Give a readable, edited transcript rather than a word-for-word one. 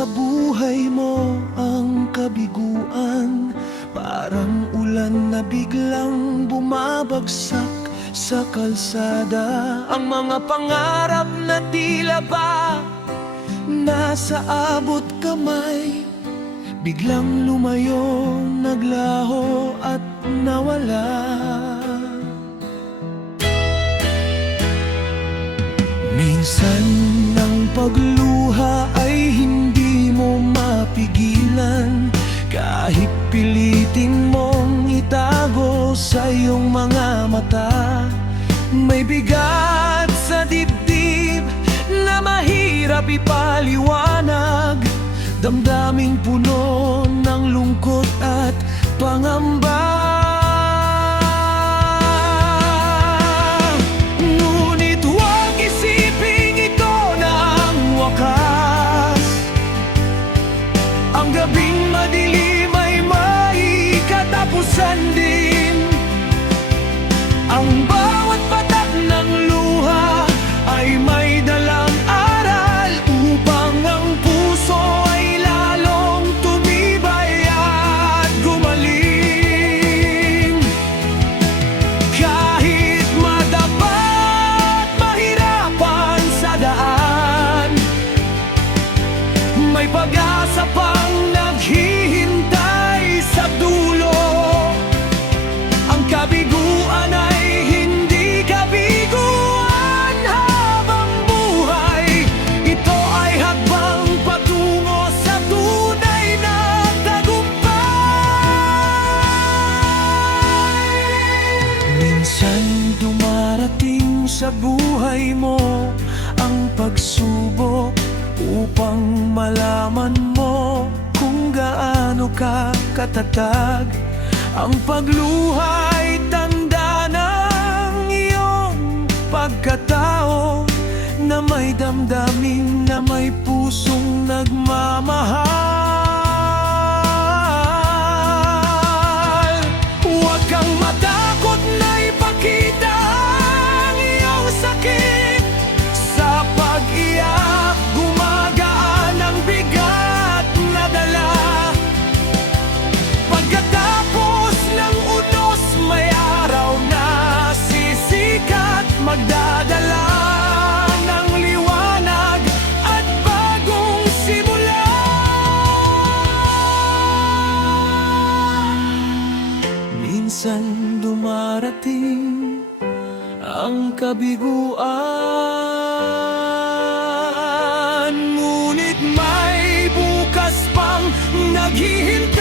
sa buhay mo ang kabiguan, parang ulan na biglang bumabagsak sa kalsada. Ang mga pangarap na tila ba nasa abot kamay, biglang lumayo, naglaho at nawala. Minsan ang pagluha ay hindi mo mapigilan, kahit pilitin mong itago sa iyong mga mata. May bigat sa dibdib na mahirap ipaliwanag, damdaming puno ng lungkot at pangamba. Ngunit huwag isiping ito na ang wakas. Ang gabing madilim ay may katapusan din. Ang bawat patak ng luha ay may dalang aral, upang ang puso ay lalong tumibay at gumaling. Kahit madapa at mahirapan sa daan, may pag-asa pang naghihintay sa dulo. Ang kabiguan ay hindi kabiguan habang buhay. Ito ay hakbang patungo sa tunay na tagumpay. Minsan dumarating sa buhay mo ang pagsubok, upang malaman mo kung gaano ka katatag. Ang pagluha ay tanda ng iyong pagkatao, na may damdamin, na may pusong nagmamahal. Huwag kang matakot na ipakita ang iyong sakit. Sa pag-iyak, gumagaan ang bigat na dala. Pagkatapos ng unos, may araw na sisikat, magdadala ng liwanag at bagong simula. Minsan dumarating ang kabiguan, ngunit may bukas pang naghihintay.